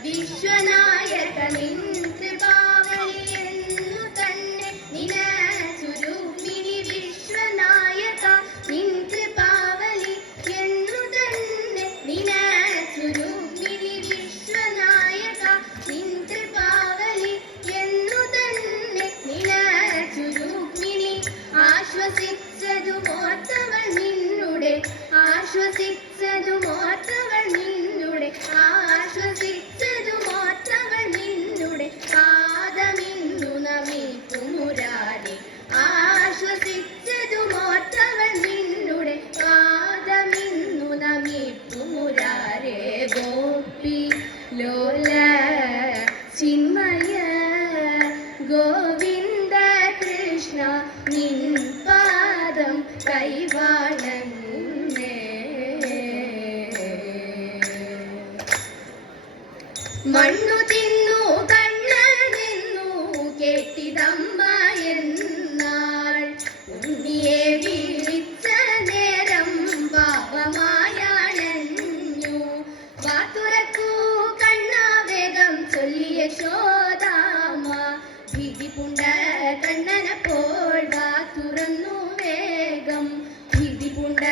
വിശ്വനായകനിൻ കൃപാവലിയെന്നു തന്നെ നിനച്ചുരു മണ്ണു തിന്നു കണ്ണ നിന്നു കേട്ടിതമ്മ എന്നാൾ ഉണ്ണിയെ വിളിച്ച നേരം പാപമായാണഞ്ഞു വാതുറക്കൂ കണ്ണ വേഗം ചൊല്ലിയ യശോദാമ്മ ഭീതി പൂണ്ട കണ്ണനപ്പോൾ വാ തുറന്നു വേഗം ഭീതി പൂണ്ട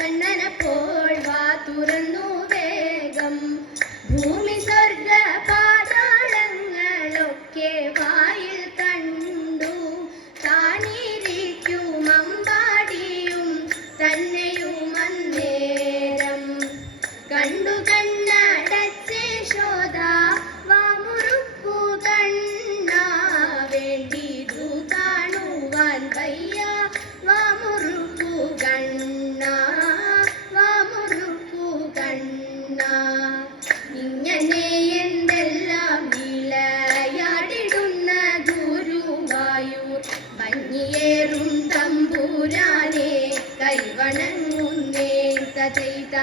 കണ്ണനപ്പോൾ വാ തുറന്നു വേഗം ഭൂമി സ്വർഗ പാതാളങ്ങളൊക്കെ വായിൽ കണ്ടു താനിരിക്കും അമ്പാടിയും തന്നെയും അന്നേരം കണ്ടു കണ്ണടച്ചേ യശോദ വാമുറുക്കു കണ്ണ വേണ്ടിതു കാണുവാൻ വയ്യ വാമുറുക്കു കണ്ണ വാമുറുക്കു കണ്ണ ഇങ്ങനെ എന്തെല്ലാം വിളയാടിടുന്ന ഗുരുവായൂർ ഭംഗിയേറും തമ്പുരാനെ കൈവണങ്ങുന്നേ ചെയ്ത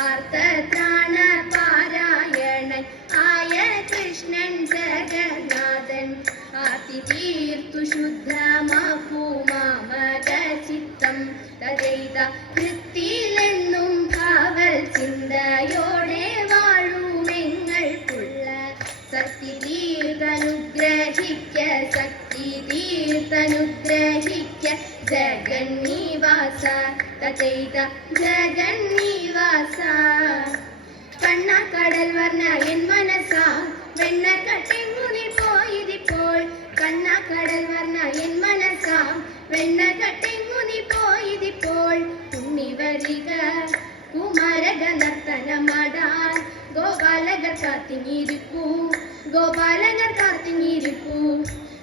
ആർത്തത്രാണ പാരായണൻ ആയ കൃഷ്ണൻ ജഗന്നാഥൻ ആർത്തി തീർത്തു ശുദ്ധമാക്കൂ മാമക ചിത്തം തഥൈത കൃത്തിയിലെന്നും ഭാവൽ ചിന്തയോടെ വാഴുമെങ്ങൾക്കുള്ള ശക്തി തീർത്തനുഗ്രഹിക്ക ശക്തി തീർത്തനുഗ്രഹിക്ക ജഗന്നിവാസ തഥൈത ജഗന്നിവാസ കണ്ണാക്കടൽ വർണ്ണ എൻ മനസാ വെണ്ണക്കട്ടെങ്ങുനി പോയതിപ്പോൾ കണ്ണാക്കടൽ വർണ്ണ എൻ മനസാ വെണ്ണക്കട്ടെങ്ങുനി പോയതിപ്പോൾ ഉണ്ണി വരിക കുമാരക നർത്തനമാടാൻ ഗോപാലകർ കാത്തിങ്ങിരിപ്പൂ ഗോപാലകർ കാത്തിങ്ങിരിപ്പൂ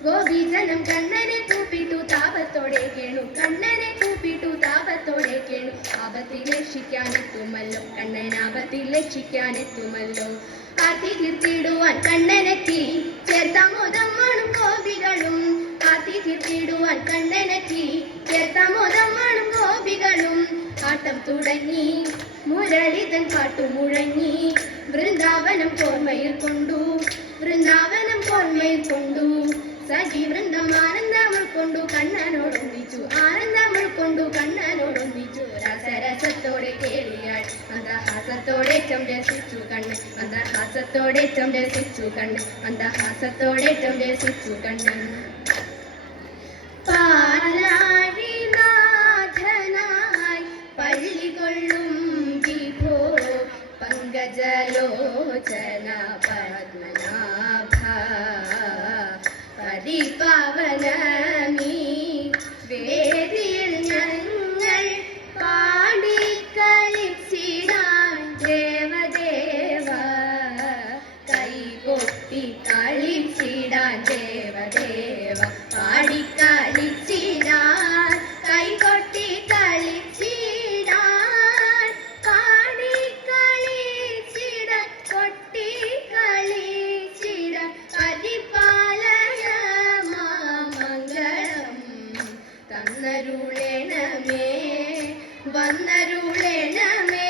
ഗോപീജനം കണ്ണനെ കൂപ്പിട്ടു താപത്തോടെ കേണു കണ്ണനെ കൂപ്പിട്ടു താപത്തോടെ കേണു ആപത്തിൽ രക്ഷിക്കാനെത്തുമല്ലോ കണ്ണൻ ആപത്തിൽ രക്ഷിക്കാനെത്തുമല്ലോ ആർത്തി തീർത്തിടുവാൻ കണ്ണനെത്തി ചേർത്താമോദം കാണും ഗോപികളും ആർത്തി തീർത്തിടുവാൻ കണ്ണനെത്തി ചേർത്താമോദം കാണും ഗോപികളും ആട്ടം തുടങ്ങി മുരളിതൻ പാട്ടു മുഴങ്ങി വൃന്ദാവനം കോർമയിൽ കൊണ്ടു വൃന്ദാവനം കോർമയിൽ കൊണ്ടു സഖി വൃന്ദം ആനന്ദമൾ കൊണ്ടു കണ്ണനോടൊന്നിച്ചു ആനന്ദമൾ കൊണ്ടു കണ്ണനോടൊന്നിച്ചു രസരസത്തോടെ കേളിയാൾ മന്ദഹാസത്തോടെ രസിച്ചു കണ്ണ് മന്ദഹാസത്തോടെ രസിച്ചു കണ്ണ് മന്ദഹാസത്തോടെ രസിച്ചു കണ്ണ് പാലാഴിനാഥനായി പള്ളി കൊള്ളും വിഭോ പങ്കജലോചന പത്മനാഭ പരിപാവനമീ വേദിയിൽ ഞങ്ങൾ പാടിക്കളിച്ചിടാൻ ദേവദേവ കൈകൊട്ടി കളിച്ചിടാൻ ദേവദേവ പാടിക്കളിച്ചിടാൻ കൈകൊട്ടി കളിച്ചിടാൻ പാടിക്കളിച്ചിടാൻ കൊട്ടി കളിച്ചിടാൻ വന്നരുളേണമേ വന്നരുളേണമേ